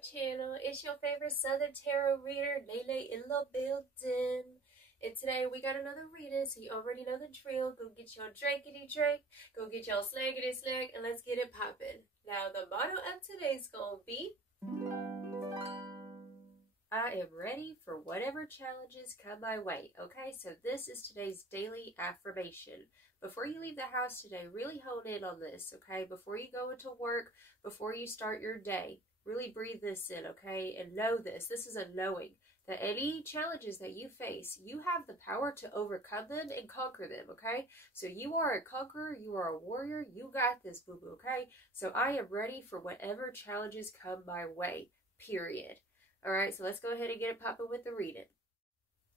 channel. It's your favorite Southern Tarot reader, Lele in the building. And today we got another reading, so you already know the drill. Go get your drankety drink, go get your slaggity slag, and let's get it popping. Now the motto of today's gonna be, I am ready for whatever challenges come my way. Okay, so this is today's daily affirmation. Before you leave the house today, really hone in on this, okay? Before you go into work, before you start your day, really breathe this in, okay? And know this. This is a knowing that any challenges that you face, you have the power to overcome them and conquer them, okay? So you are a conqueror, you are a warrior, you got this, boo-boo, okay? So I am ready for whatever challenges come my way, period. All right, so let's go ahead and get it popping with the reading.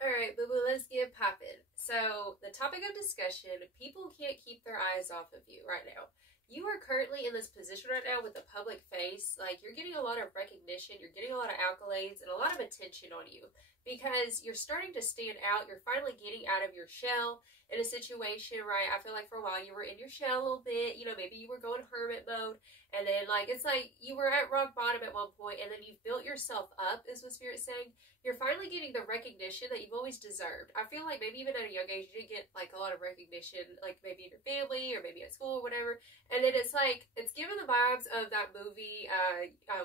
All right, boo-boo, let's get popping. So the topic of discussion, people can't keep their eyes off of you right now. You are currently in this position right now with a public face. Like, you're getting a lot of recognition, you're getting a lot of accolades, and a lot of attention on you because you're starting to stand out. You're finally getting out of your shell in a situation, right? I feel like for a while you were in your shell a little bit. You know, maybe you were going hermit mode, and then, like, it's like you were at rock bottom at one point, and then you've built yourself up, is what Spirit's saying. You're finally getting the recognition that you've always deserved. I feel like maybe even at a young age, you didn't get, like, a lot of recognition, like, maybe in your family or maybe at school or whatever. And then it's like, it's given the vibes of that movie,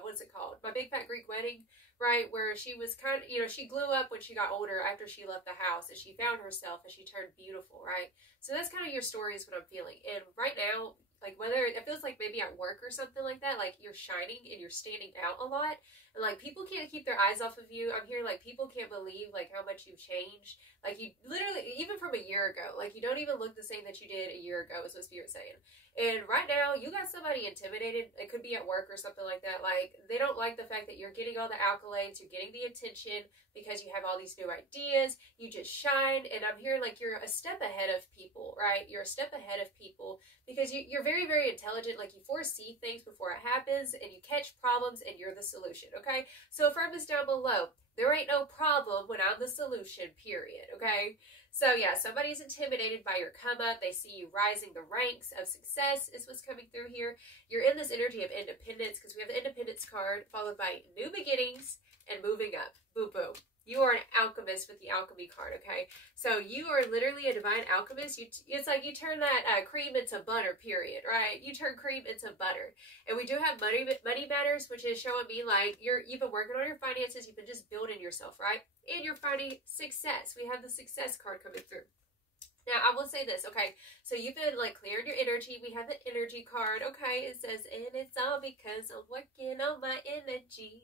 what's it called? My Big Fat Greek Wedding, right? Where she was kind of, you know, she grew up when she got older after she left the house and she found herself and she turned beautiful, right? So that's kind of your story is what I'm feeling. And right now, like, whether it feels like maybe at work or something like that, like you're shining and you're standing out a lot, and like people can't keep their eyes off of you. I'm hearing like people can't believe like how much you've changed. Like, you literally, even from a year ago, like you don't even look the same that you did a year ago, is what Spirit's saying. And right now, you got somebody intimidated. It could be at work or something like that. Like, they don't like the fact that you're getting all the accolades, you're getting the attention because you have all these new ideas. You just shine. And I'm hearing like you're a step ahead of people, right? You're a step ahead of people because you're very, very intelligent. Like, you foresee things before it happens and you catch problems and you're the solution, okay? So affirm this down below. There ain't no problem when I'm the solution, period, okay? So yeah, somebody's intimidated by your come up. They see you rising the ranks of success is what's coming through here. You're in this energy of independence because we have the independence card followed by new beginnings and moving up. Boo boo. You are an alchemist with the alchemy card, okay? So you are literally a divine alchemist. It's like you turn that cream into butter, period, right? You turn cream into butter. And we do have money matters, which is showing me like you've been working on your finances. You've been just building yourself, right? And you're finding success. We have the success card coming through. Now, I will say this, okay? So you've been, like, clearing your energy. We have the energy card, okay? It says, and it's all because I'm working on my energy.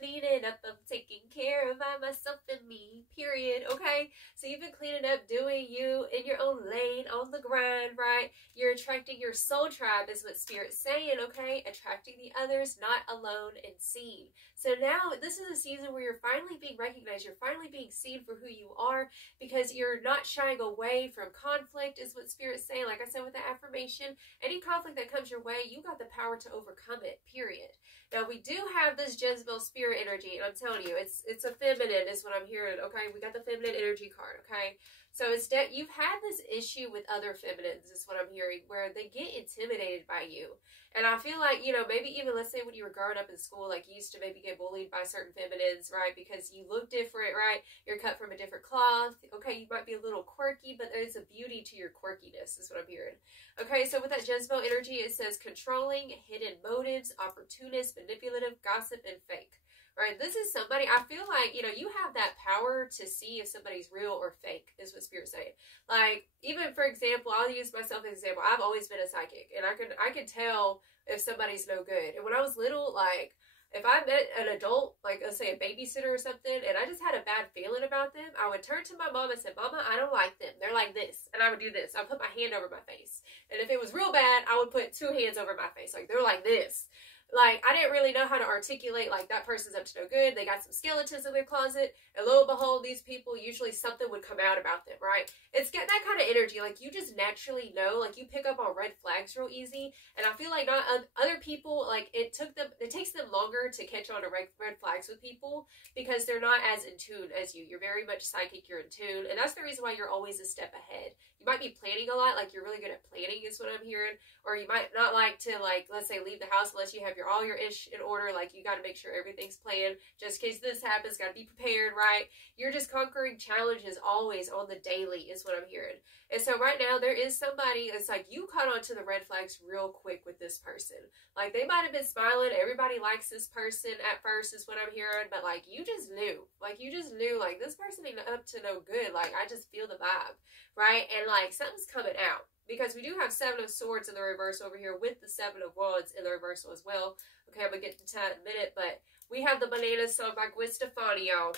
Cleaning up, I'm taking care of myself and me, period, okay? So you've been cleaning up, doing you in your own lane, on the grind, right? You're attracting your soul tribe is what Spirit's saying, okay? Attracting the others, not alone and seen. So now, this is a season where you're finally being recognized. You're finally being seen for who you are because you're not shying away from conflict is what Spirit's saying. Like I said with the affirmation, any conflict that comes your way, you got the power to overcome it, period. Now, we do have this Jezebel spirit energy, and I'm telling you, it's a feminine is what I'm hearing, okay? We got the feminine energy card, okay? So it's that you've had this issue with other feminines is what I'm hearing, where they get intimidated by you. And I feel like, you know, maybe even, let's say when you were growing up in school, like you used to maybe get bullied by certain feminines, right? Because you look different, right? You're cut from a different cloth. Okay, you might be a little quirky, but there's a beauty to your quirkiness is what I'm hearing. Okay, so with that Jezebel energy, it says controlling, hidden motives, opportunist, manipulative, gossip, and fake. Right, this is somebody, I feel like, you know, you have that power to see if somebody's real or fake, is what Spirit's saying. Like, even, for example, I'll use myself as an example. I've always been a psychic, and I can tell if somebody's no good. And when I was little, like, if I met an adult, like, let's say a babysitter or something, and I just had a bad feeling about them, I would turn to my mom and say, Mama, I don't like them. They're like this. And I would do this. I'd put my hand over my face. And if it was real bad, I would put two hands over my face. Like, they're like this. Like, I didn't really know how to articulate, like, that person's up to no good. They got some skeletons in their closet. And lo and behold, these people, usually something would come out about them, right? It's getting that kind of energy. Like, you just naturally know. Like, you pick up on red flags real easy. And I feel like not other people, like, it takes them longer to catch on to red flags with people because they're not as in tune as you. You're very much psychic. You're in tune. And that's the reason why you're always a step ahead. You might be planning a lot. Like, you're really good at planning is what I'm hearing. Or you might not like to, like, let's say leave the house unless you have all your ish in order. Like, you got to make sure everything's planned just in case this happens. Got to be prepared, right? You're just conquering challenges always on the daily is what I'm hearing. And so right now there is somebody, it's like you caught on to the red flags real quick with this person. Like, they might have been smiling. Everybody likes this person at first is what I'm hearing. But like, you just knew. Like, you just knew, like, this person ain't up to no good. Like, I just feel the vibe, right? And like, something's coming out. Because we do have 7 of Swords in the reverse over here with the 7 of Wands in the reversal as well. Okay, I'm going to get to that in a minute. But we have the Banana song by Gwen Stefani, y'all.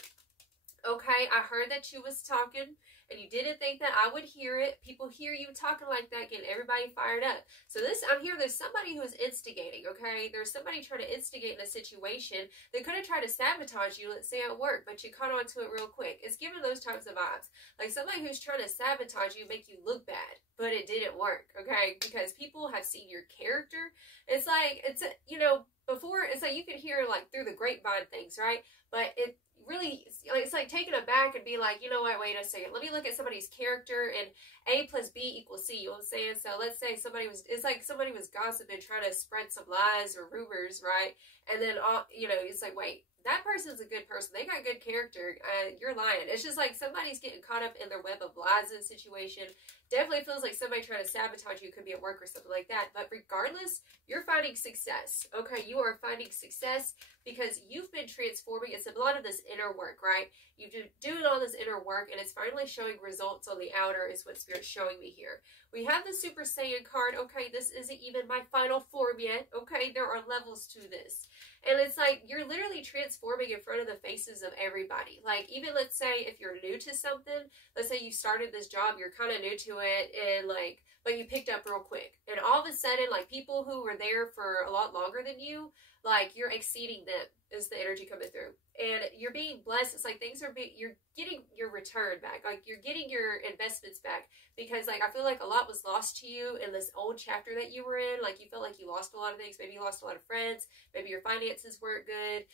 Okay, I heard that you was talking and you didn't think that I would hear it. People hear you talking like that, getting everybody fired up. So this, I'm here, there's somebody who is instigating, okay? There's somebody trying to instigate in a situation. They could have tried to sabotage you, let's say at work, but you caught on to it real quick. It's giving those types of vibes. Like somebody who's trying to sabotage you, make you look bad, but it didn't work, okay? Because people have seen your character. It's like, it's, you know, before, it's like you can hear like through the grapevine things, right? But it really, it's like taking it back and be like, you know what, wait a second, let me look at somebody's character, and A plus B equals C, you know what I'm saying? So let's say somebody was, it's like somebody was gossiping, trying to spread some lies or rumors, right? And then, all, you know, it's like, wait, that person's a good person, they got good character, you're lying. It's just like somebody's getting caught up in their web of lies in a situation. Definitely feels like somebody trying to sabotage you, could be at work or something like that. But regardless, you're finding success, okay? You are finding success because you've been transforming. It's a lot of this inner work, right? You've been doing all this inner work, and it's finally showing results on the outer is what Spirit's showing me here. We have the Super Saiyan card. Okay, this isn't even my final form yet. Okay, there are levels to this. And it's like you're literally transforming in front of the faces of everybody. Like, even let's say if you're new to something, let's say you started this job, you're kind of new to it, and like, but you picked up real quick. And all of a sudden, like, people who were there for a lot longer than you, like, you're exceeding them is the energy coming through. And you're being blessed. It's like things are you're getting your return back. Like, you're getting your investments back. Because, like, I feel like a lot was lost to you in this old chapter that you were in. Like, you felt like you lost a lot of things. Maybe you lost a lot of friends. Maybe your finances weren't good.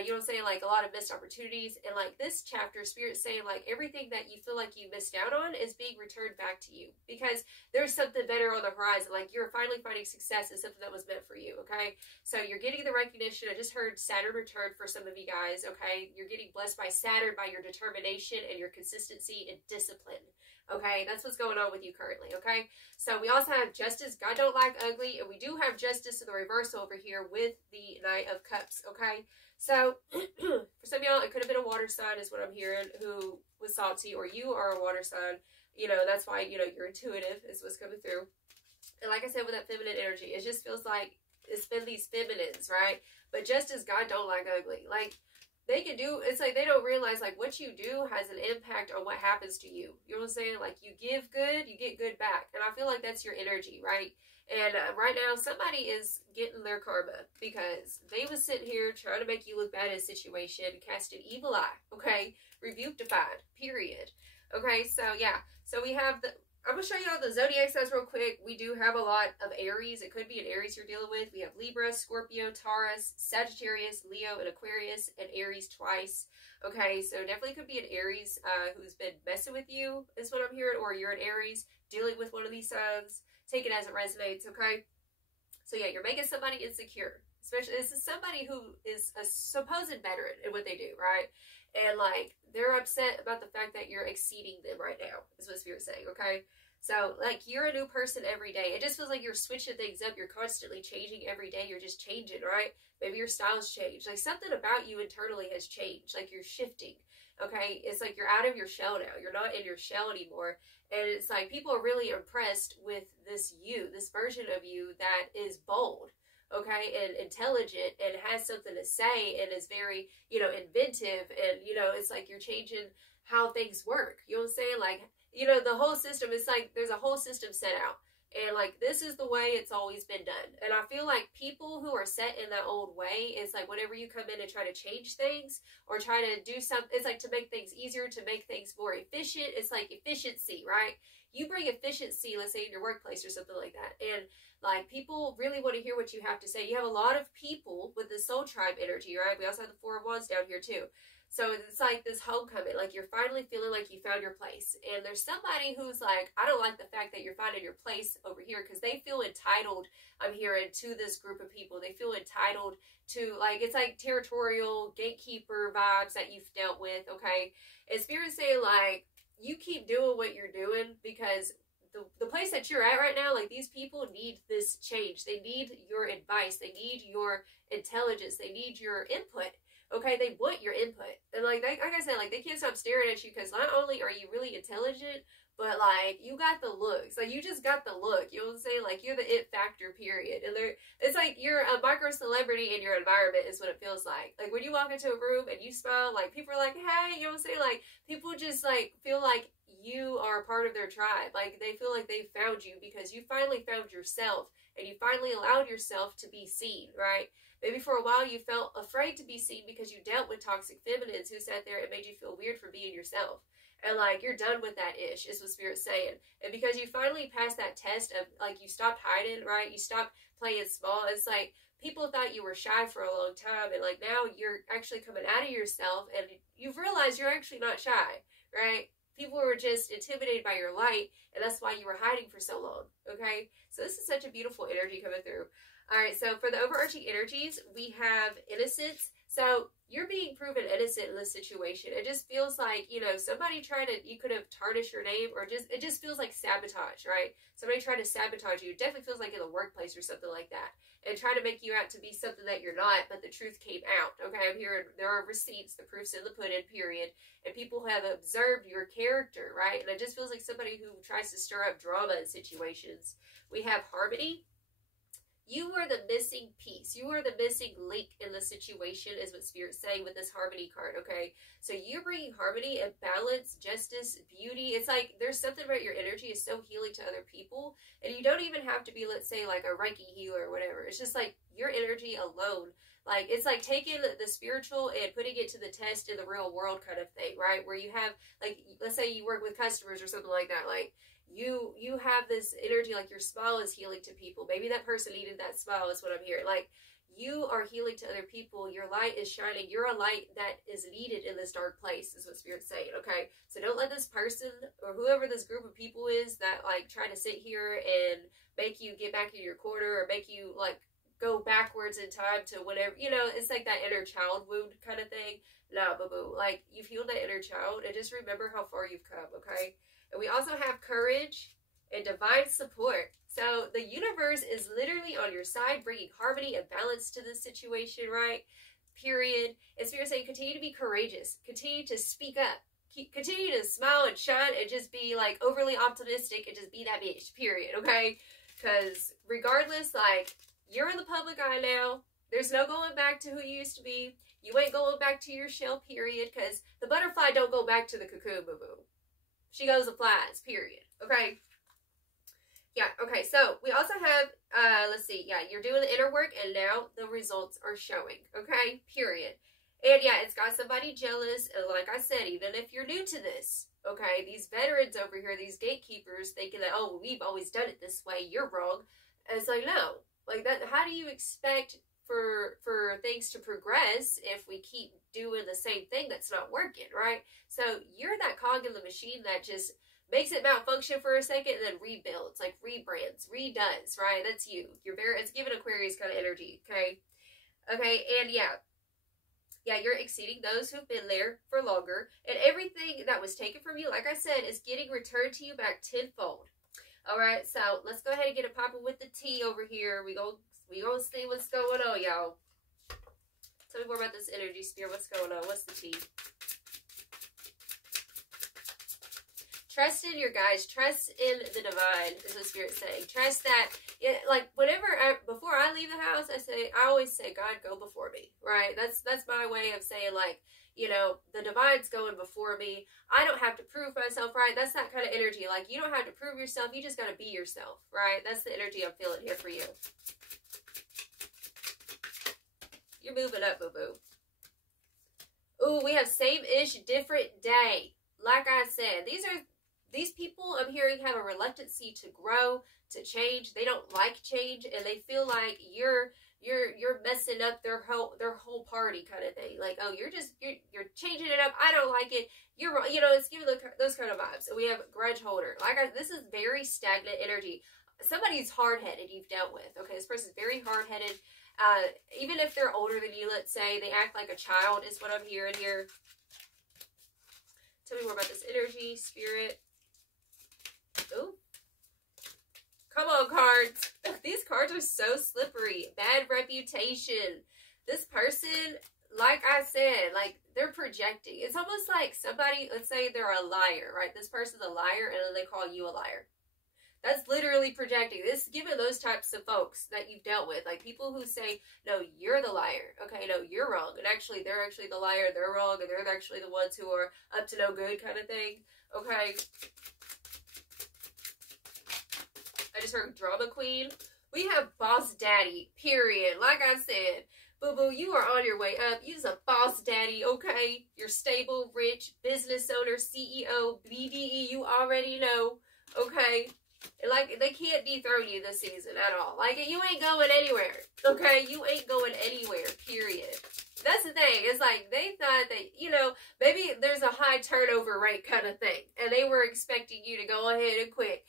You know what I'm saying? Like, a lot of missed opportunities. And, like, this chapter, Spirit's saying, like, everything that you feel like you missed out on is being returned back to you. Because there's something better on the horizon. Like, you're finally finding success in something that was meant for you, okay? So, you're getting the recognition. I just heard Saturn return for some of you guys, okay? You're getting blessed by Saturn, by your determination and your consistency and discipline. Okay, that's what's going on with you currently, okay? So we also have Justice, God don't like ugly, and we do have Justice in the reversal over here with the Knight of Cups, okay? So, for some of y'all, it could have been a water sign is what I'm hearing, who was salty, or you are a water sign. You know, that's why, you know, you're intuitive is what's coming through. And like I said, with that feminine energy, it just feels like it's been these feminines, right? But Justice, God don't like ugly. Like, they can do, it's like they don't realize, like, what you do has an impact on what happens to you. You know what I'm saying? Like, you give good, you get good back. And I feel like that's your energy, right? And right now, somebody is getting their karma because they was sitting here trying to make you look bad in a situation, cast an evil eye, okay? Rebuke defied, period. Okay, so yeah. So we have the, I'm going to show you all the zodiac signs real quick. We do have a lot of Aries. It could be an Aries you're dealing with. We have Libra, Scorpio, Taurus, Sagittarius, Leo, and Aquarius, and Aries twice. Okay, so definitely could be an Aries who's been messing with you, is what I'm hearing, or you're an Aries dealing with one of these signs. Take it as it resonates, okay? So yeah, you're making somebody insecure. Especially, this is somebody who is a supposed veteran in what they do, right? And, like, they're upset about the fact that you're exceeding them right now, is what Spirit's saying, okay? So, like, you're a new person every day. It just feels like you're switching things up. You're constantly changing every day. You're just changing, right? Maybe your style's changed. Like, something about you internally has changed. Like, you're shifting, okay? It's like you're out of your shell now. You're not in your shell anymore. And it's like people are really impressed with this you, this version of you that is bold, okay, and intelligent, and has something to say, and is very, you know, inventive, and, you know, it's like you're changing how things work. You know what I'm saying? Like, you know, the whole system, it's like there's a whole system set out. And, like, this is the way it's always been done. And I feel like people who are set in that old way, it's like whenever you come in and try to change things or try to do something, it's like to make things easier, to make things more efficient. It's like efficiency, right? You bring efficiency, let's say in your workplace or something like that. And, like, people really want to hear what you have to say. You have a lot of people with the soul tribe energy, right? We also have the Four of Wands down here, too. So it's like this homecoming, like you're finally feeling like you found your place. And there's somebody who's like, I don't like the fact that you're finding your place over here, because they feel entitled, I'm hearing, to this group of people. They feel entitled to, like, it's like territorial gatekeeper vibes that you've dealt with, okay? And Spirit's saying, like, you keep doing what you're doing, because the place that you're at right now, like, these people need this change. They need your advice. They need your intelligence. They need your input. Okay, they want your input. And like I said, like, they can't stop staring at you, because not only are you really intelligent, but like, you got the looks. Like, you just got the look. You know what I'm saying? Like, you're the it factor, period. And it's like you're a micro celebrity in your environment is what it feels like. Like, when you walk into a room and you smile, like, people are like, hey, you know what I'm saying? Like, people just like feel like you are a part of their tribe. Like, they feel like they found you because you finally found yourself, and you finally allowed yourself to be seen, right? Maybe for a while you felt afraid to be seen because you dealt with toxic feminines who sat there and made you feel weird for being yourself. And like, you're done with that ish, is what Spirit's saying. And because you finally passed that test of, like, you stopped hiding, right? You stopped playing small. It's like, people thought you were shy for a long time, and like, now you're actually coming out of yourself, and you've realized you're actually not shy, right? People were just intimidated by your light, and that's why you were hiding for so long, okay? So this is such a beautiful energy coming through. All right, so for the overarching energies, we have innocence. So you're being proven innocent in this situation. It just feels like, you know, somebody you could have tarnished your name, or it just feels like sabotage, right? Somebody tried to sabotage you. It definitely feels like in the workplace or something like that, and try to make you out to be something that you're not, but the truth came out, okay? I'm hearing there are receipts, the proof's in the pudding, period, and people have observed your character, right? And it just feels like somebody who tries to stir up drama in situations. We have harmony. You are the missing piece. You are the missing link in the situation, is what Spirit's saying with this harmony card, okay? So you're bringing harmony and balance, justice, beauty. It's like there's something about your energy is so healing to other people. And you don't even have to be, let's say, like a Reiki healer or whatever. It's just like your energy alone. Like, it's like taking the spiritual and putting it to the test in the real world kind of thing, right? Where you have, like, let's say you work with customers or something like that, like, you have this energy, like your smile is healing to people. Maybe that person needed that smile, is what I'm hearing. Like, you are healing to other people. Your light is shining. You're a light that is needed in this dark place, is what Spirit's saying, okay? So don't let this person or whoever this group of people is that, like, try to sit here and make you get back in your corner, or make you, like, go backwards in time to whatever, you know, it's like that inner child wound kind of thing. No, boo-boo. Like, you've healed that inner child, and just remember how far you've come, okay? And we also have courage and divine support. So the universe is literally on your side, bringing harmony and balance to this situation, right? Period. And Spirit saying, continue to be courageous. Continue to speak up. Continue to smile and shine, and just be, like, overly optimistic, and just be that bitch, period, okay? Because regardless, like, you're in the public eye now. There's no going back to who you used to be. You ain't going back to your shell, period, because the butterfly don't go back to the cocoon, boo-boo. She goes and flies, period. Okay? Yeah, okay. So, we also have, let's see. Yeah, you're doing the inner work, and now the results are showing. Okay? Period. And yeah, it's got somebody jealous. And like I said, even if you're new to this, okay, these veterans over here, these gatekeepers, thinking that, oh, we've always done it this way, you're wrong. And it's like, no. Like, that, how do you expect for things to progress if we keep doing the same thing that's not working, right? So you're that cog in the machine that just makes it malfunction for a second and then rebuilds, like rebrands, redoes, right? That's you. It's giving Aquarius kind of energy, okay? Okay, and yeah, you're exceeding those who've been there for longer, and everything that was taken from you, like I said, is getting returned to you back tenfold. All right, so let's go ahead and get it popping with the tea over here. We gonna see what's going on, y'all. Tell me more about this energy, Spirit. What's going on? What's the tea? Trust in your guys. Trust in the divine, is what Spirit's saying. Trust that, like, before I leave the house, I always say, God, go before me, right? That's my way of saying, like, you know, the divine's going before me. I don't have to prove myself, right? That's that kind of energy. Like, you don't have to prove yourself. You just got to be yourself, right? That's the energy I'm feeling here for you. You're moving up, boo-boo. Ooh, we have same-ish, different day. Like I said, these people I'm hearing have a reluctancy to grow, to change. They don't like change, and they feel like you're you're messing up their whole party kind of thing. Like, oh, you're changing it up. I don't like it. You're wrong. You know, it's giving those kind of vibes. So we have grudge holder. This is very stagnant energy. Somebody's hard-headed you've dealt with. Okay, this person's very hard-headed. Even if they're older than you, let's say, they act like a child is what I'm hearing here. Tell me more about this energy, spirit. Oh. Come on, cards. These cards are so slippery. Bad reputation. This person, like I said, like they're projecting. It's almost like somebody, let's say they're a liar, right? This person's a liar and then they call you a liar. That's literally projecting. This is giving those types of folks that you've dealt with. Like people who say, no, you're the liar. Okay, no, you're wrong. And actually, they're actually the liar. They're wrong. And they're actually the ones who are up to no good kind of thing. Okay. I just heard drama queen. We have boss daddy, period. Like I said, boo-boo, you are on your way up. You're a boss daddy, okay? You're stable, rich, business owner, CEO, BDE, you already know, okay? Like, they can't dethrone you this season at all. Like, you ain't going anywhere, okay? You ain't going anywhere, period. That's the thing. It's like, they thought that, you know, maybe there's a high turnover rate kind of thing. And they were expecting you to go ahead and quit.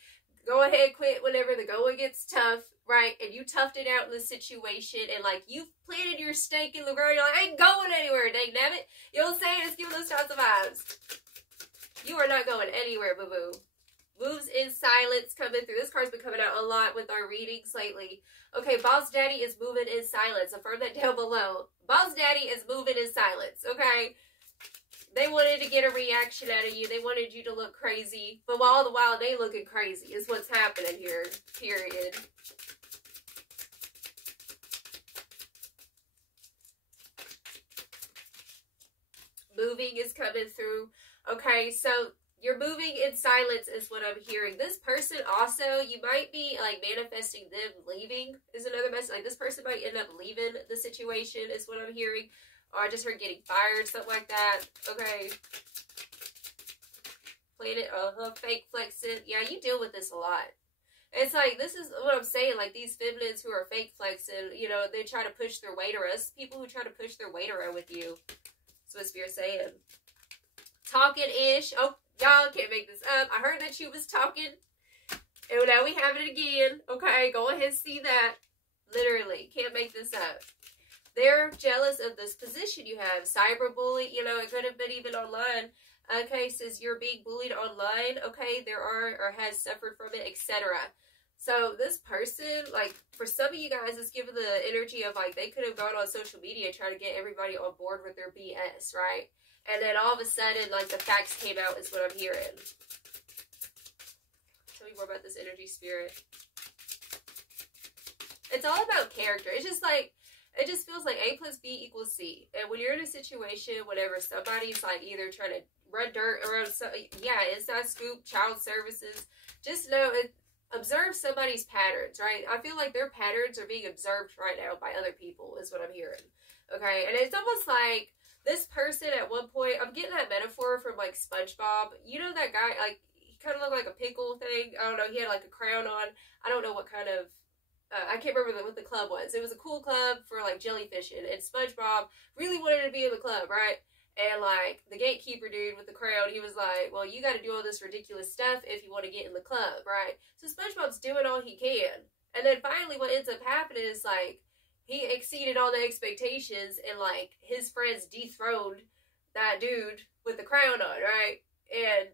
Go ahead, quit whenever the going gets tough, right? And you toughed it out in the situation. And, like, you've planted your stake in the ground. You're like, I ain't going anywhere, dang nabbit. You know what I'm saying? It's giving those types of vibes. You are not going anywhere, boo-boo. Moves in silence coming through. This card's been coming out a lot with our readings lately. Okay, Boss Daddy is moving in silence. Affirm that down below. Boss Daddy is moving in silence, okay? They wanted to get a reaction out of you. They wanted you to look crazy. But all the while, they looking crazy is what's happening here, period. Moving is coming through. Okay, so you're moving in silence is what I'm hearing. This person also, you might be like manifesting them leaving is another message. Like this person might end up leaving the situation is what I'm hearing. Or I just heard getting fired, something like that. Okay. Planet, fake flexing. Yeah, you deal with this a lot. It's like, this is what I'm saying, like these feminines who are fake flexing, you know, they try to push their weight around. People who try to push their weight around with you. That's what Spirit's saying. Talking-ish. Oh, y'all can't make this up. I heard that you was talking. And now we have it again. Okay, go ahead and see that. Literally, can't make this up. They're jealous of this position you have. Cyberbully, you know, it could have been even online. Okay, says you're being bullied online. Okay, there are or has suffered from it, etc. So this person, like, for some of you guys, it's given the energy of, like, they could have gone on social media trying to get everybody on board with their BS, right? And then all of a sudden, like, the facts came out is what I'm hearing. Tell me more about this energy, Spirit. It's all about character. It's just like, it just feels like A plus B equals C. And when you're in a situation, whenever somebody's like either trying to run dirt around, yeah, inside scoop, child services, just know it. Observe somebody's patterns, right? I feel like their patterns are being observed right now by other people, is what I'm hearing. Okay, and it's almost like this person at one point, I'm getting that metaphor from like SpongeBob. You know that guy, like, he kind of looked like a pickle thing. I don't know, he had like a crown on. I don't know what kind of. I can't remember what the club was. It was a cool club for, like, jellyfishing. And SpongeBob really wanted to be in the club, right? And, like, the gatekeeper dude with the crown, he was like, well, you got to do all this ridiculous stuff if you want to get in the club, right? So SpongeBob's doing all he can. And then finally what ends up happening is, like, he exceeded all the expectations and, like, his friends dethroned that dude with the crown on, right? And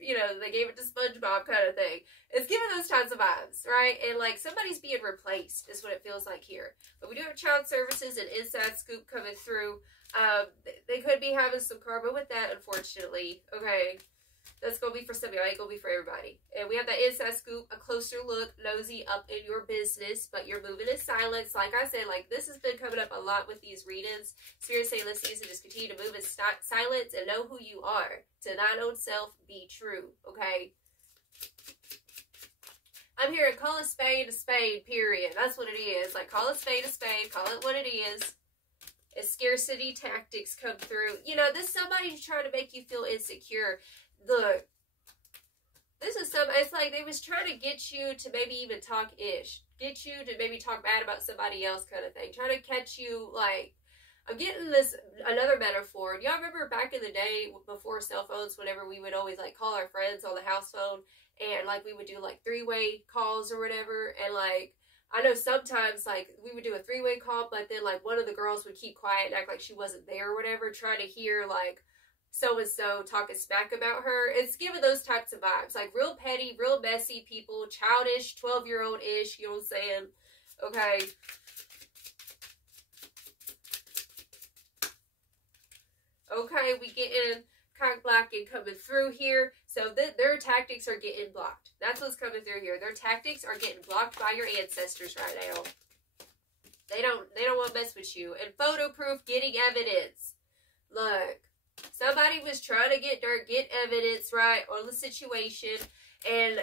you know, they gave it to SpongeBob kind of thing. It's giving those types of vibes, right? And like somebody's being replaced is what it feels like here. But we do have child services and inside scoop coming through. They could be having some karma with that, unfortunately. Okay, that's gonna be for some of y'all. Ain't gonna be for everybody. And we have that inside scoop, a closer look, nosy up in your business, but you're moving in silence. Like I said, like this has been coming up a lot with these readings. Spirit saying this season, just continue to move in silence and know who you are. To thine own self, be true. Okay. I'm hearing call a spade, period. That's what it is. Like call a spade, call it what it is. As scarcity tactics come through. You know, this somebody's trying to make you feel insecure. Look, This is some, it's like they was trying to get you to maybe even talk-ish. Get you to maybe talk bad about somebody else kind of thing. Trying to catch you, like, I'm getting this, another metaphor. Y'all remember back in the day before cell phones, whenever we would always, like, call our friends on the house phone, and, like, we would do, like, three-way calls or whatever, and, like, I know sometimes, like, we would do a three-way call, but then, like, one of the girls would keep quiet and act like she wasn't there or whatever, trying to hear, like, so-and-so talking smack about her. It's giving those types of vibes. Like, real petty, real messy people, childish, 12-year-old-ish, you know what I'm saying? Okay. Okay, we getting cock blocking coming through here. So their tactics are getting blocked. That's what's coming through here. Their tactics are getting blocked by your ancestors right now. They don't want to mess with you. And photo proof, getting evidence. Look. Somebody was trying to get dirt, get evidence, right, on the situation, and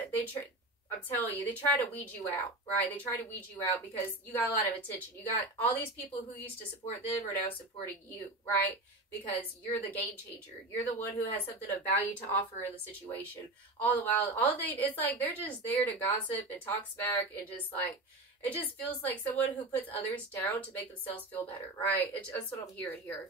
I'm telling you, they try to weed you out, right? They try to weed you out because you got a lot of attention. You got all these people who used to support them are now supporting you, right? Because you're the game changer. You're the one who has something of value to offer in the situation. All the while, it's like they're just there to gossip and talk smack and just like, it just feels like someone who puts others down to make themselves feel better, right? That's what I'm hearing here.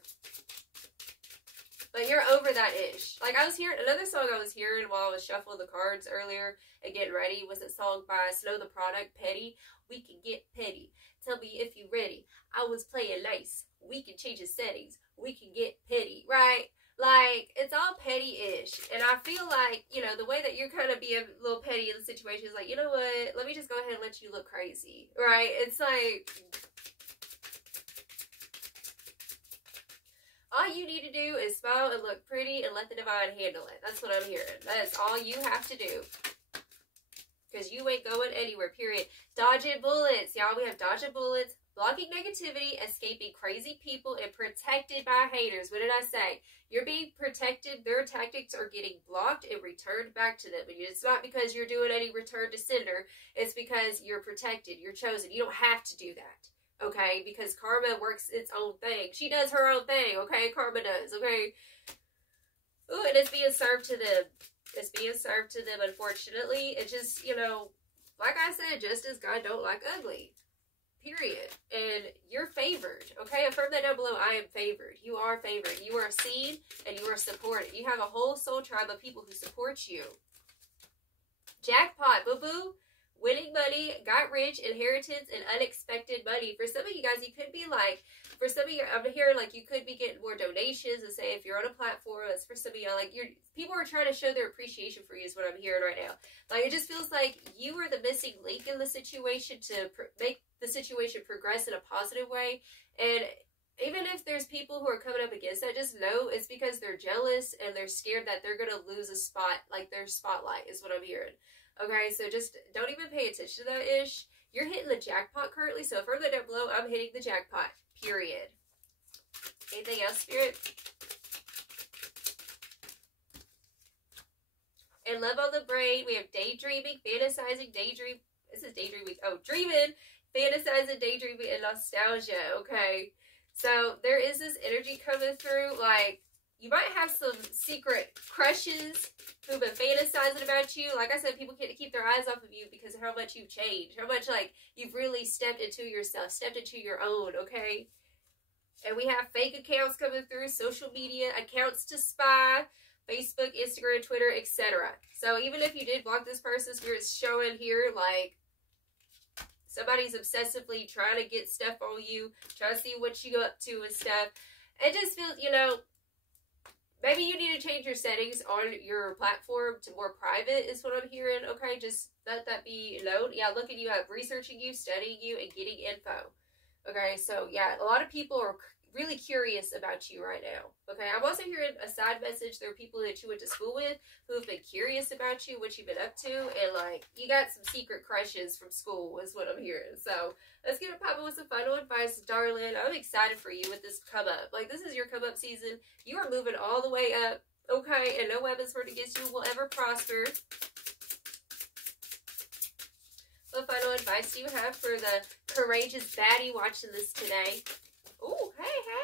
But you're over that ish. Like, I was hearing, another song I was hearing while I was shuffling the cards earlier and getting ready was a song by Snow the Product, Petty. We can get petty. Tell me if you ready. I was playing nice. We can change the settings. We can get petty, right? Like, it's all petty-ish. And I feel like, you know, the way that you're kind of being a little petty in the situation is like, you know what? Let me just go ahead and let you look crazy, right? It's like, all you need to do is smile and look pretty and let the divine handle it. That's what I'm hearing. That is all you have to do. Because you ain't going anywhere, period. Dodging bullets. Y'all, we have dodging bullets, blocking negativity, escaping crazy people, and protected by haters. What did I say? You're being protected. Their tactics are getting blocked and returned back to them. And it's not because you're doing any return to sender. It's because you're protected. You're chosen. You don't have to do that. Okay, because karma works its own thing. She does her own thing, okay? Karma does, okay? Ooh, and it's being served to them. It's being served to them, unfortunately. It just, you know, like I said, just as God don't like ugly. Period. And you're favored, okay? Affirm that down below. I am favored. You are favored. You are seen and you are supported. You have a whole soul tribe of people who support you. Jackpot, boo-boo. Winning money, got rich, inheritance, and unexpected money. For some of you guys, you could be like, for some of you, I'm hearing like you could be getting more donations. And say if you're on a platform, that's for some of y'all, like people are trying to show their appreciation for you is what I'm hearing right now. Like it just feels like you were the missing link in the situation to make the situation progress in a positive way. And even if there's people who are coming up against that, just know it's because they're jealous and they're scared that they're going to lose a spot, like their spotlight is what I'm hearing. Okay, so just don't even pay attention to that ish. You're hitting the jackpot currently, so further down below, I'm hitting the jackpot. Period. Anything else, Spirit? And love on the brain, we have daydreaming, fantasizing, daydream. This is daydreaming. Oh, dreaming, fantasizing, daydreaming, and nostalgia. Okay, so there is this energy coming through, like, you might have some secret crushes who've been fantasizing about you. Like I said, people can't keep their eyes off of you because of how much you've changed. How much, like, you've really stepped into yourself, stepped into your own, okay? And we have fake accounts coming through, social media, accounts to spy, Facebook, Instagram, Twitter, etc. So even if you did block this person, Spirit's showing here, like, somebody's obsessively trying to get stuff on you, trying to see what you go up to and stuff. It just feels, you know, maybe you need to change your settings on your platform to more private is what I'm hearing. Okay, just let that be known. Yeah, looking you up, researching you, studying you, and getting info. Okay, so yeah, a lot of people are really curious about you right now. Okay, I'm also hearing a side message. There are people that you went to school with who have been curious about you, what you've been up to, and like you got some secret crushes from school is what I'm hearing. So let's get it popping with some final advice, darling. I'm excited for you with this come up. Like, this is your come up season. You are moving all the way up, okay? And no weapons formed against you will ever prosper. What final advice do you have for the courageous baddie watching this today? Oh,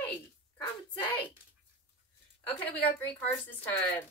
hey, commentate. Okay, we got 3 cards this time.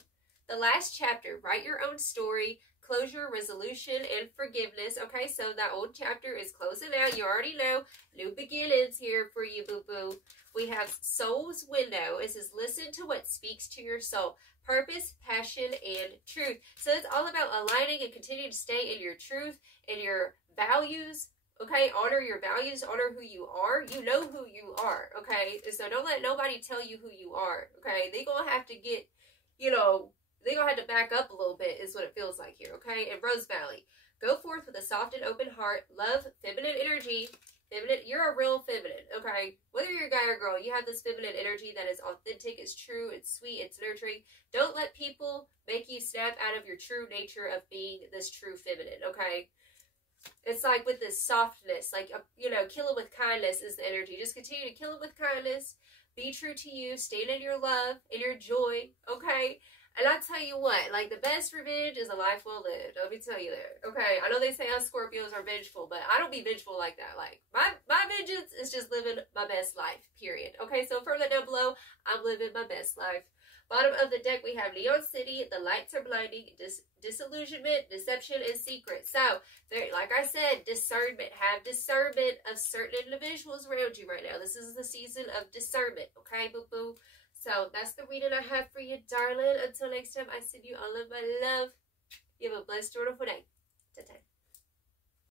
The last chapter, write your own story, closure, resolution, and forgiveness. Okay, so that old chapter is closing out. You already know. New beginnings here for you, boo-boo. We have soul's window. It says, listen to what speaks to your soul. Purpose, passion, and truth. So it's all about aligning and continuing to stay in your truth and your values. Okay, honor your values, honor who you are. You know who you are, okay? So don't let nobody tell you who you are, okay? They're going to have to get, you know, they're going to have to back up a little bit is what it feels like here, okay? In Rose Valley, go forth with a soft and open heart. Love, feminine energy. Feminine, you're a real feminine, okay? Whether you're a guy or girl, you have this feminine energy that is authentic, it's true, it's sweet, it's nurturing. Don't let people make you snap out of your true nature of being this true feminine, okay? It's like with this softness, like, you know, kill it with kindness is the energy. Just continue to kill it with kindness. Be true to you. Stand in your love, in your joy, okay? And I tell you what, like, the best revenge is a life well lived. Let me tell you that, okay? I know they say us Scorpios are vengeful, but I don't be vengeful like that. Like, my vengeance is just living my best life, period. Okay, so further down below, I'm living my best life. Bottom of the deck, we have Neon City, the lights are blinding, disillusionment, deception, and secret. So, there, like I said, discernment. Have discernment of certain individuals around you right now. This is the season of discernment, okay, boo-boo? So, that's the reading I have for you, darling. Until next time, I send you all of my love. You have a blessed, wonderful day. Ta-ta.